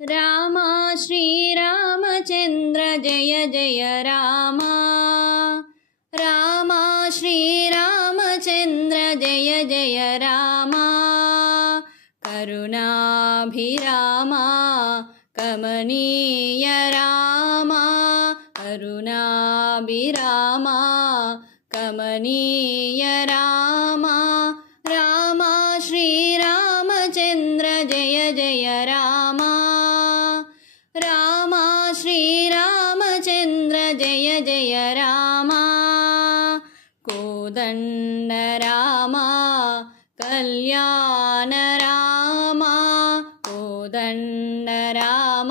राम श्रीरामचन्द्र जय जय राम राम श्रीरामचन्द्र जय जय राम करुणाभिराम कमनीय राम करुणाभिराम कमनीय राम राम श्रीरामचन्द्र जय जय राम राम श्रीरामचन्द्र जय जय राम कोदण्ड राम कल्याण राम कोदण्ड राम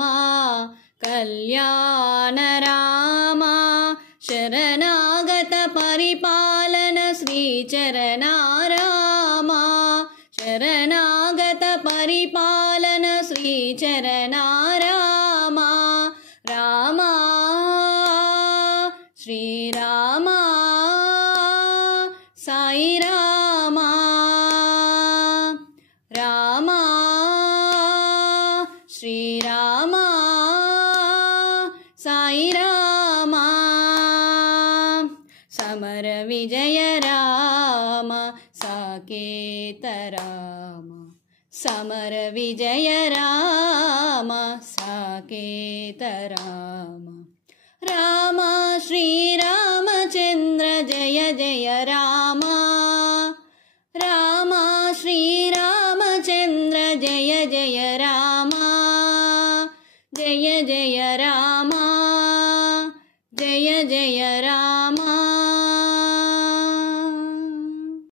कल्याण राम शरणागत परिपालन श्रीचरणा राम शरणागत परिपालन श्रीचरणा राम राम श्रीराम साई राम राम श्रीराम साई राम समर विजय राम साकेत राम समर विजय राम साकेत राम राम श्रीरामचन्द्र जय जय राम